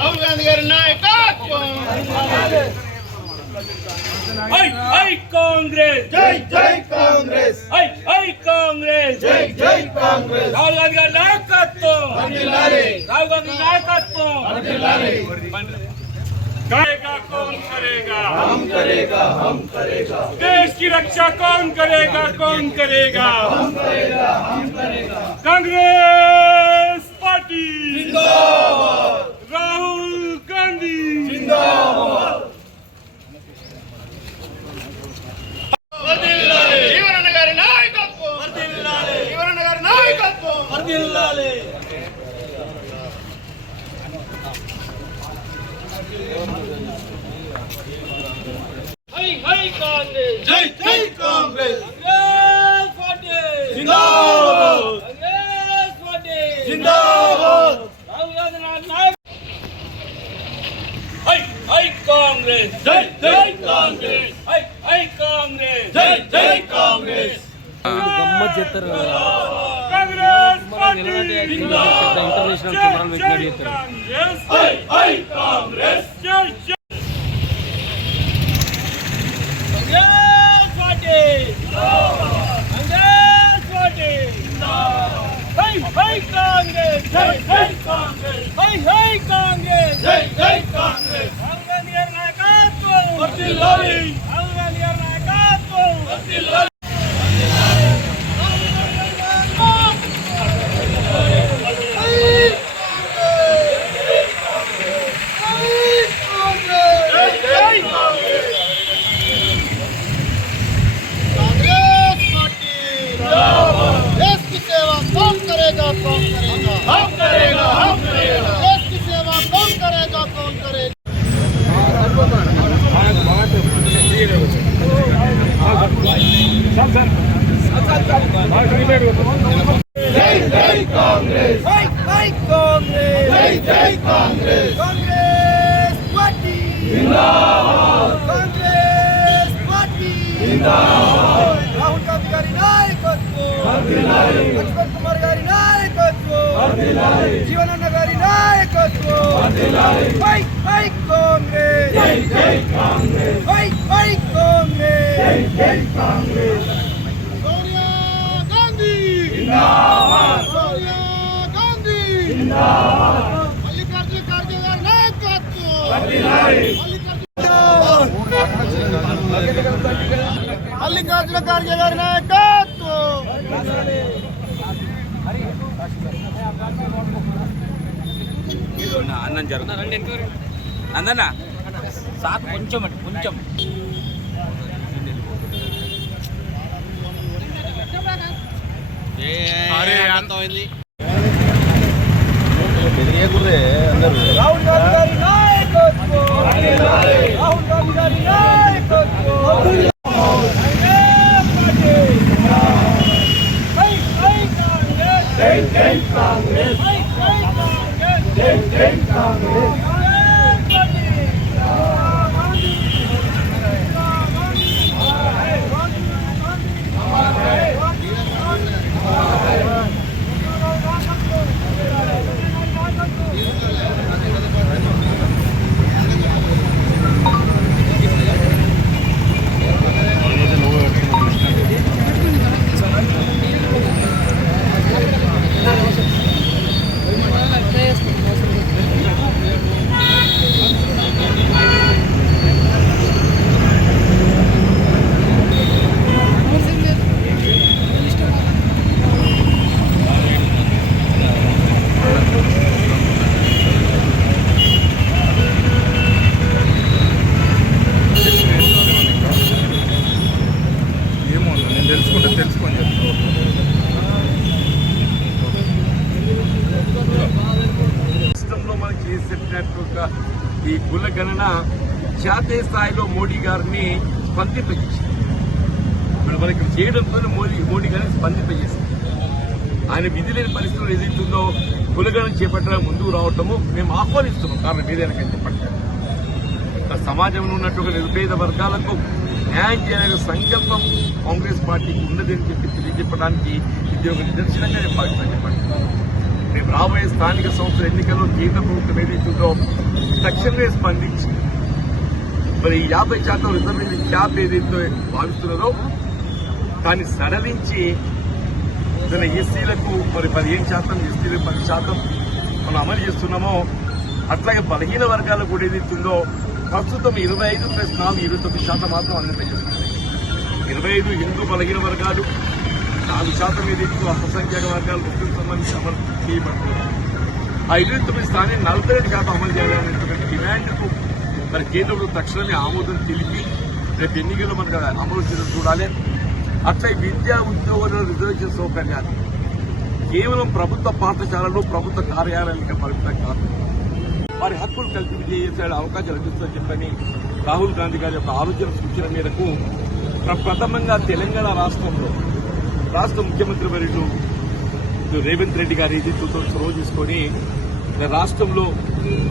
రాహుల్ గాంధీ గారి నాయకత్వం హై హై కాంగ్రెస్ జై జై కాంగ్రెస్ హై హై కాంగ్రెస్ జై జై కాంగ్రెస్ రాహుల్ గాంధీ గారి నాయకత్వం వర్ధిల్లాలి. రాహుల్ గాంధీ నాయకత్వం వర్ధిల్లాలి. करेगा कौन करेगा हम करेगा हम करेगा देश की रक्षा कौन करेगा कौन करेगा हम करेगा हम करेगा कांग्रेस पार्टी जिंदाबाद राहुल వర్ధిల్లాలి. హై హై కాంగ్రెస్. జై జై కాంగ్రెస్. కాంగ్రెస్ పార్టీ. జిందాబాద్. కాంగ్రెస్ పార్టీ. జిందాబాద్. రాహుల్ గాంధీ నాయక్ హై హై కాంగ్రెస్. జై జై కాంగ్రెస్. జై జై కాంగ్రెస్. గమ్మత్ చెప్తారు కాంగ్రెస్. జై జై కాంగ్రెస్. రాహుల్ గాంధీ గారి నాయకత్వం. వర్ధిల్లాలి. రాహుల్ గాంధీ లక్ష్మణ్ కుమార్ గారి నాయకత్వం జీవనన్న గారి నాయకత్వం హై హై కాంగ్రెస్ హై హై కాంగ్రెస్ సోనియా గాంధీ సోనియా గాంధీ మల్లికార్జున ఖార్గే గారి నాయకత్వం మల్లికార్జున ఖార్గే గారి నాయకత్వం అన్నం జరుగుతుంది. అందనా సాత్ కొంచెం అండి కొంచెం. రాహుల్ గాంధీ గారి నాయకత్వం. రాహుల్ గాంధీ గారి నాయకత్వం జై జై కాంగ్రెస్ జై జై కాంగ్రెస్ ఏమో నేను తెలుసుకుంటా తెలుసుకొని చెప్తాను రాష్ట్రంలో మనకి చేసి చెప్పినట్టుగా ఈ కుల గణన అదే స్థాయిలో మోడీ గారిని స్పందింపజేసింది? ఇప్పుడు ఇక్కడ చేయడంతో మోడీ మోడీ గారిని స్పందింపజేసింది. ఆయన విధి లేని పరిస్థితులు ఏదైతుందో కులగణం చేపట్టడం ముందుకు రావటము మేము ఆహ్వానిస్తున్నాం. కారణం ఏదైనా చెప్పండి. సమాజంలో ఉన్నటువంటి నిరుపేద వర్గాలకు న్యాయం చేయాలనే సంకల్పం కాంగ్రెస్ పార్టీకి ఉన్నదని చెప్పి తెలియజెప్పడానికి ఇది ఒక నిదర్శనంగా నేను భావిస్తాను చెప్పండి. రేపు రాబోయే స్థానిక సంస్థల ఎన్నికల్లో కేంద్ర ప్రభుత్వం ఏదైతుందో తక్షణమే స్పందించి మరి యాభై శాతం రిజర్వేషన్ క్యాప్ ఏదైతే భావిస్తున్నారో దాన్ని సడలించి మన ఎస్సీలకు మరి పదిహేను శాతం ఎస్టీలకు పది శాతం మనం అమలు చేస్తున్నామో అట్లాగే బలహీన వర్గాలకు కూడా ఏదైతుందో ప్రస్తుతం ఇరవై ఐదు ప్లస్ నాలుగు ఇరవై తొమ్మిది శాతం మాత్రం అందింపజేస్తున్నాయి ఇరవై ఐదు హిందూ బలహీన వర్గాలు? నాలుగు శాతం ఏదైతే అల్పసంఖ్యాక వర్గాలు ముస్లిం సంబంధించి అమలు చేయబడుతుంది ఆ ఇరవై తొమ్మిది స్థానాన్ని నలభై రెండు శాతం అమలు చేయాలనేటువంటి డిమాండ్కు మరి కేంద్రంలో తక్షణమే ఆమోదం తెలిపి రేపు ఎన్నికల్లో మనకు అమలు చేయడం చూడాలి. అట్లా విద్యా ఉద్యోగుల రిజర్వేషన్ సౌకర్యాలు. కేవలం ప్రభుత్వ పాఠశాలలు ప్రభుత్వ కార్యాలయాలకు పరిమితం కాదు. వారి హక్కులు కల్పి చేసే అవకాశం లభిస్తుందని చెప్పని రాహుల్ గాంధీ గారి యొక్క ఆలోచన సూచన మేరకు ప్ర- ప్రథమంగా తెలంగాణ రాష్ట్రంలో రాష్ట్ర ముఖ్యమంత్రి వర్యులు రేవంత్ రెడ్డి గారి ఇది చొరవ తీసుకొని రాష్ట్రంలో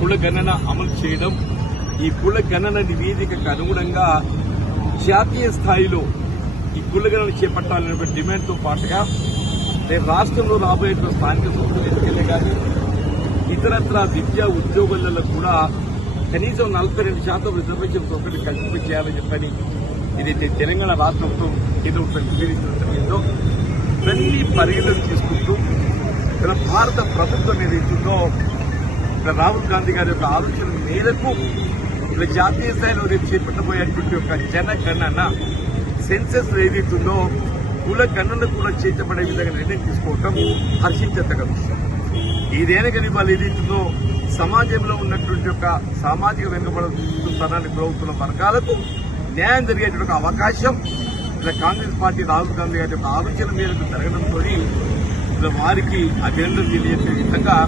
కుల గణన అమలు చేయడం ఈ కుల గణన నివేదికకు అనుగుణంగా జాతీయ స్థాయిలో ఈ కుల గణన చేపట్టాలనే డిమాండ్తో పాటుగా రేపు రాష్ట్రంలో రాబోయే స్థానిక సంస్థల ఎన్నికలే కానీ ఇతరత్ర విద్యా ఉద్యోగులలో కూడా కనీసం నలభై రెండు శాతం రిజర్వేషన్ సౌకర్యం కల్పింప చేయాలని చెప్పని ఇదైతే తెలంగాణ రాష్ట్ర ప్రభుత్వం కేంద్ర ప్రభుత్వం నివేదించడం ఇవన్నీ పరిగణన తీసుకుంటూ ఇక్కడ భారత ప్రభుత్వం ఏదైతుందో ఇక్కడ రాహుల్ గాంధీ గారి యొక్క ఆలోచన మేరకు ఇక్కడ జాతీయ స్థాయిలో రేపు చేపట్టబోయేటువంటి యొక్క జనగణన సెన్సెస్ ఏదైతుందో కుల గణన కూడా చేర్చబడే విధంగా నిర్ణయం తీసుకోవటం హర్షించదగ్గ విషయం. ఏదైనా కానీ వాళ్ళు ఏదైతుందో సమాజంలో ఉన్నటువంటి యొక్క సామాజిక వెనుకబడుతున్న గురవుతున్న వర్గాలకు న్యాయం జరిగేటువంటి ఒక అవకాశం ఇలా కాంగ్రెస్ పార్టీ రాహుల్ గాంధీ గారి యొక్క ఆలోచన మేరకు జరగడంతో ఇలా వారికి అభినందన తెలియజేసే విధంగా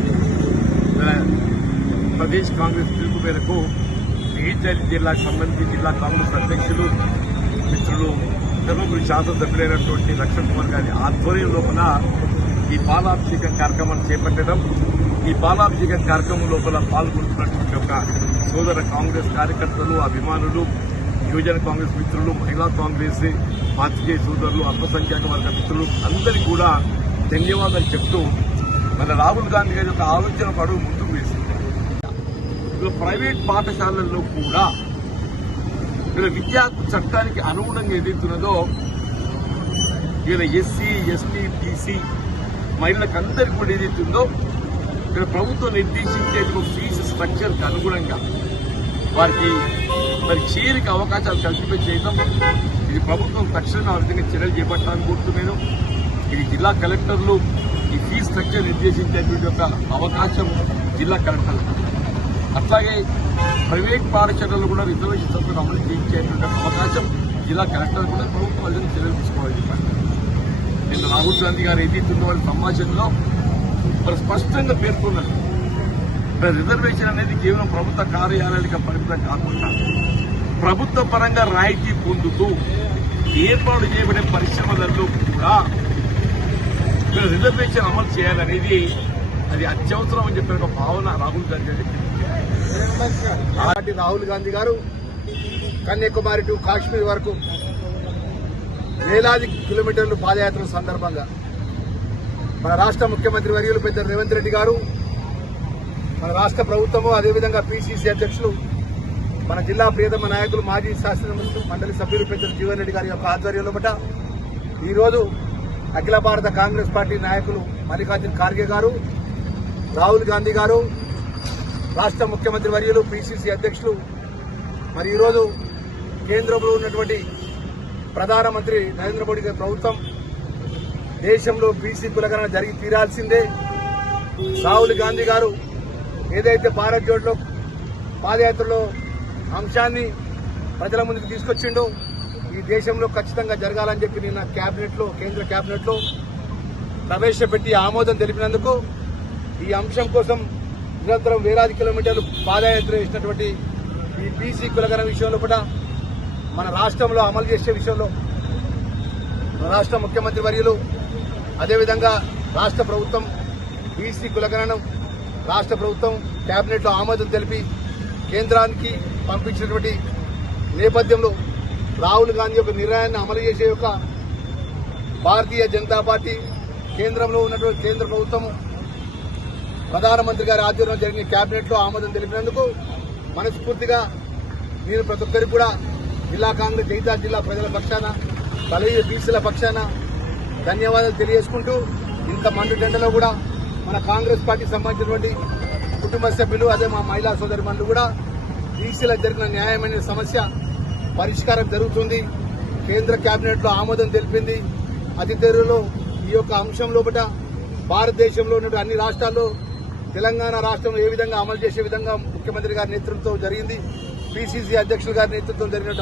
ప్రదేశ్ కాంగ్రెస్ పిలుపు మేరకు జగిత్యాల జిల్లాకు సంబంధించి జిల్లా కాంగ్రెస్ అధ్యక్షులు మిత్రులు ధర్మపురి శాసనసభ్యులైనటువంటి లక్ష్మణ్ కుమార్ గారి ఆధ్వర్యం లోపల ఈ పాలాభిషేకం కార్యక్రమాన్ని చేపట్టడం ఈ పాలాభిషేకం కార్యక్రమం లోపల పాల్గొంటున్నటువంటి ఒక సోదర కాంగ్రెస్ కార్యకర్తలు అభిమానులు యువజన కాంగ్రెస్ మిత్రులు మహిళా కాంగ్రెస్ పాత్రికేయ సోదరులు అల్పసంఖ్యాక వర్గ మిత్రులు అందరికీ కూడా ధన్యవాదాలు చెప్తూ మన రాహుల్ గాంధీ గారి యొక్క ఆలోచన పడుగు ముందుకు వేసి ఇలా ప్రైవేట్ పాఠశాలల్లో కూడా ఇలా విద్యా చట్టానికి అనుగుణంగా ఏదైతున్నదో ఇలా ఎస్సీ ఎస్టీ బీసీ మహిళలకు అందరికీ కూడా ఏదైతుందో ఇక్కడ ప్రభుత్వం నిర్దేశించే ఫీజు స్ట్రక్చర్కి అనుగుణంగా వారికి మరి చేరిక అవకాశాలు కల్పింప చేయడం ఇది ప్రభుత్వం తక్షణం ఆ విధంగా చర్యలు చేపట్టాలని కోరుతున్నాను. ఇది జిల్లా కలెక్టర్లు ఈ ఫీజు స్ట్రక్చర్ నిర్దేశించేటువంటి ఒక అవకాశం జిల్లా కలెక్టర్లకు. అట్లాగే ప్రైవేట్ పాఠశాలలు కూడా రిజర్వేషన్ సభ్యులు అమలు చేయించేటువంటి అవకాశం జిల్లా కలెక్టర్ కూడా ప్రభుత్వం వాళ్ళని చర్యలు తీసుకోవాలని చెప్పారు. నిన్న రాహుల్ గాంధీ గారు ఏదైతుందో వాళ్ళ సంభాషణలో మరి స్పష్టంగా పేర్కొన్నారు రిజర్వేషన్ అనేది కేవలం ప్రభుత్వ కార్యాలయాలకు పరిమితం కాకుండా ప్రభుత్వ పరంగా రాయితీ పొందుతూ ఏర్పాటు చేయబడే పరిశ్రమలలో కూడా రిజర్వేషన్ అమలు చేయాలనేది అది అత్యవసరం అని చెప్పిన ఒక భావన రాహుల్ గాంధీ గారు చెప్పింది పార్టీ రాహుల్ గాంధీ గారు కన్యాకుమారి టు కాశ్మీర్ వరకు వేలాది కిలోమీటర్లు పాదయాత్ర సందర్భంగా మన రాష్ట్ర ముఖ్యమంత్రి వర్యులు పెద్ద రేవంత్ రెడ్డి గారు మన రాష్ట్ర ప్రభుత్వము అదేవిధంగా పిసిసి అధ్యక్షులు మన జిల్లా ప్రియతమ నాయకులు మాజీ శాసనమంత్రి మండలి సభ్యులు పెద్ద జీవన్ రెడ్డి గారి యొక్క ఆధ్వర్యంలో బట ఈరోజు అఖిల భారత కాంగ్రెస్ పార్టీ నాయకులు మల్లికార్జున ఖార్గే గారు రాహుల్ గాంధీ గారు రాష్ట్ర ముఖ్యమంత్రి వర్యులు పిసిసి అధ్యక్షులు మరి ఈరోజు కేంద్రంలో ఉన్నటువంటి ప్రధానమంత్రి నరేంద్ర మోడీ గారి ప్రభుత్వం దేశంలో బీసీ కులగణన జరిగి తీరాల్సిందే. రాహుల్ గాంధీ గారు ఏదైతే భారత్ జోడ్లో పాదయాత్రలో అంశాన్ని ప్రజల ముందుకు తీసుకొచ్చిండో ఈ దేశంలో ఖచ్చితంగా జరగాలని చెప్పి నిన్న క్యాబినెట్లో కేంద్ర క్యాబినెట్లో ప్రవేశపెట్టి ఆమోదం తెలిపినందుకు ఈ అంశం కోసం నిరంతరం వేలాది కిలోమీటర్లు పాదయాత్ర చేసినటువంటి ఈ బీసీ కులగణ విషయంలో కూడా మన రాష్ట్రంలో అమలు చేసే విషయంలో మన రాష్ట్ర ముఖ్యమంత్రి వర్యులు అదేవిధంగా రాష్ట్ర ప్రభుత్వం బీసీ కులగణను రాష్ట్ర ప్రభుత్వం కేబినెట్లో ఆమోదం తెలిపి కేంద్రానికి పంపించినటువంటి నేపథ్యంలో రాహుల్ గాంధీ యొక్క నిర్ణయాన్ని అమలు చేసే యొక్క భారతీయ జనతా పార్టీ కేంద్రంలో ఉన్నటువంటి కేంద్ర ప్రభుత్వం ప్రధానమంత్రి గారి ఆధ్వర్యంలో జరిగిన కేబినెట్లో ఆమోదం తెలిపినందుకు మనస్ఫూర్తిగా నేను ప్రతి ఒక్కరికి కూడా జిల్లా కాంగ్రెస్ జగితా జిల్లా ప్రజల పక్షాన బలహీన బీసీల పక్షాన ధన్యవాదాలు తెలియజేసుకుంటూ ఇంత మండు టెండలో కూడా మన కాంగ్రెస్ పార్టీకి సంబంధించినటువంటి కుటుంబ సభ్యులు అదే మా మహిళా సోదరి కూడా బీసీల జరిగిన న్యాయమైన సమస్య పరిష్కారం జరుగుతుంది. కేంద్ర కేబినెట్లో ఆమోదం తెలిపింది. అతి త్వరలో ఈ యొక్క అంశం లోపల భారతదేశంలో ఉన్న అన్ని రాష్ట్రాల్లో తెలంగాణ రాష్ట్రంలో ఏ విధంగా అమలు చేసే విధంగా ముఖ్యమంత్రి గారి నేతృత్వం జరిగింది? పిసిసి అధ్యక్షులు గారి నేతృత్వం జరిగినట్టు